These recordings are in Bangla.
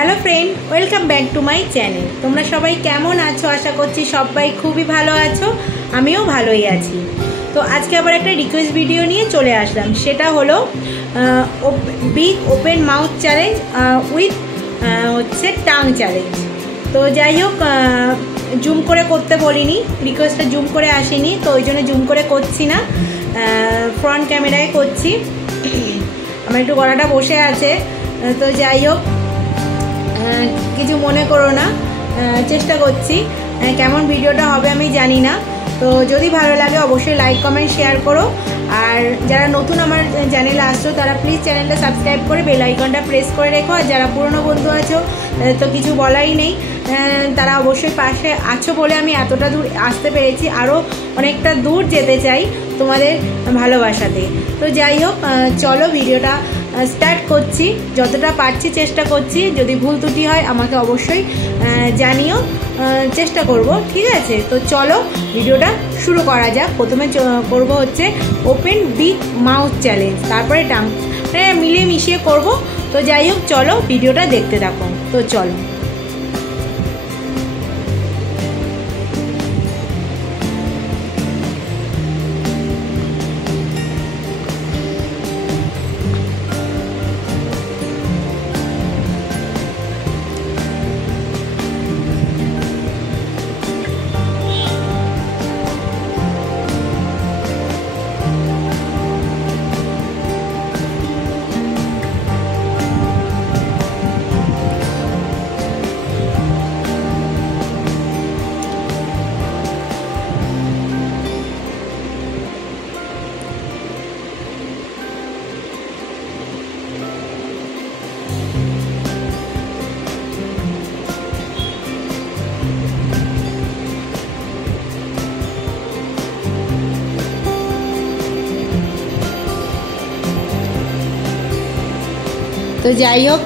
Hello friend, welcome back to my channel. তোমরা সবাই কেমন আছো? আশা করছি সবাই খুবই ভালো আছো, আমিও ভালোই আছি। তো আজকে আবার একটা রিকোয়েস্ট ভিডিও নিয়ে চলে আসলাম। সেটা হলো big open mouth challenge with হচ্ছে টাং চ্যালেঞ্জ। তো যাই হোক, জুম করে করতে বলিনি, রিকোয়েস্টটা জুম করে আসেনি, তো ওই জন্য জুম করে করছি না, ফ্রন্ট ক্যামেরায় করছি। আমার একটু গলাটা বসে আছে, তো যাই হোক, কিছু মনে করো না, চেষ্টা করছি। কেমন ভিডিওটা হবে আমি জানি না, তো যদি ভালো লাগে অবশ্যই লাইক কমেন্ট শেয়ার করো। আর যারা নতুন আমার চ্যানেলে আসছো তারা প্লিজ চ্যানেলটা সাবস্ক্রাইব করে বেল আইকনটা প্রেস করে রেখো। আর যারা পুরনো বন্ধু আছো তো কিছু বলারই নেই, তারা অবশ্যই পাশে আছো বলে আমি এতটা দূর আসতে পেরেছি, আরও অনেকটা দূর যেতে চাই তোমাদের ভালোবাসাতে। তো যাই হোক, চলো ভিডিওটা স্টার্ট করছি। যতটা পারছি চেষ্টা করছি, যদি ভুল ত্রুটি হয় আমাকে অবশ্যই জানিও, চেষ্টা করব, ঠিক আছে? তো চলো ভিডিওটা শুরু করা যাক। প্রথমে করব হচ্ছে ওপেন বিগ মাউথ চ্যালেঞ্জ, তারপরে টাং, মিলিয়ে মিশিয়ে করব। তো যাই হোক, চলো ভিডিওটা দেখতে থাকো। তো চলো। তো যাই হোক,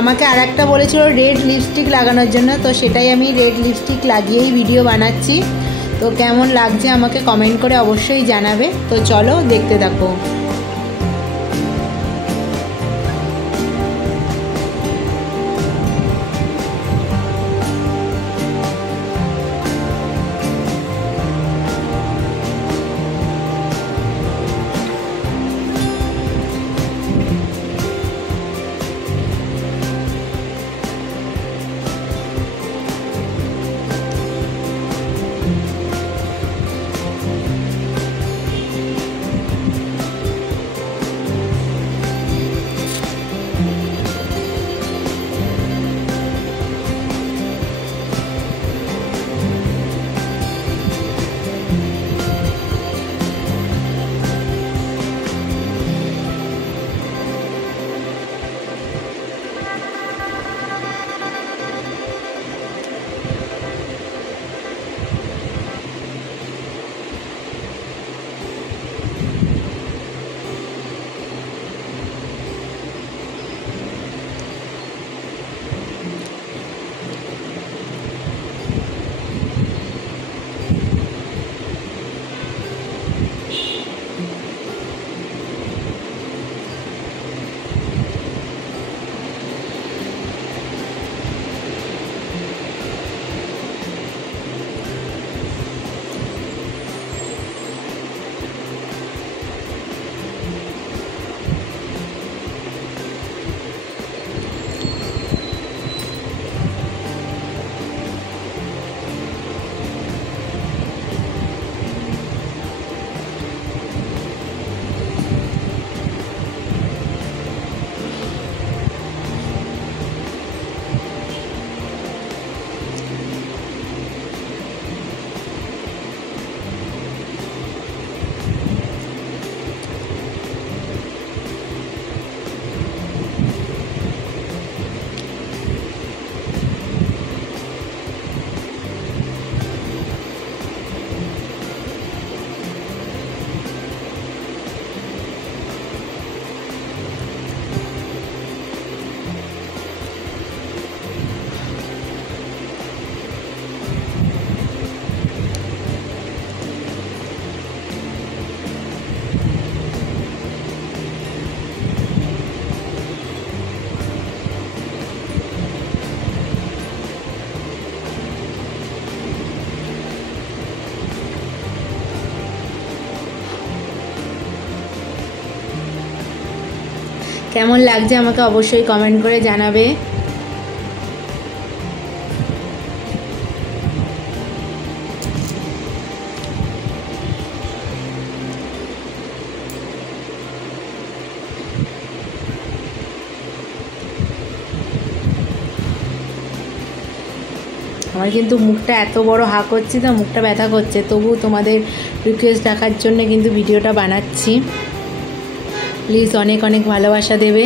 আমাকে আর একটা বলেছিল রেড লিপস্টিক লাগানোর জন্য, তো সেটাই আমি রেড লিপস্টিক লাগিয়েই ভিডিও বানাচ্ছি। তো কেমন লাগছে আমাকে কমেন্ট করে অবশ্যই জানাবে। তো চলো দেখতে থাকো। কেমন লাগছে আমাকে অবশ্যই কমেন্ট করে জানাবে। আমার কিন্তু মুখটা এত বড় হাঁ করছে, তো মুখটা ব্যথা করছে, তবু তোমাদের রিকোয়েস্ট রাখার জন্য কিন্তু ভিডিওটা বানাচ্ছি। প্লিজ অনেক অনেক ভালোবাসা দেবে।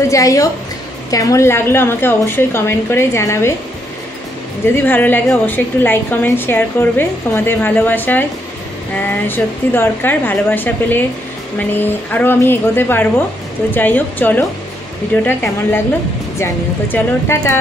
তো যাই হোক, কেমন লাগলো আমাকে অবশ্যই কমেন্ট করে জানাবে। যদি ভালো লাগে অবশ্যই একটু লাইক কমেন্ট শেয়ার করবে। তোমাদের ভালোবাসায় সত্যি দরকার, ভালোবাসা পেলে মানে আরও আমি এগোতে পারবো। তো যাই হোক, চলো ভিডিওটা কেমন লাগলো জানিও। তো চলো, টাটা।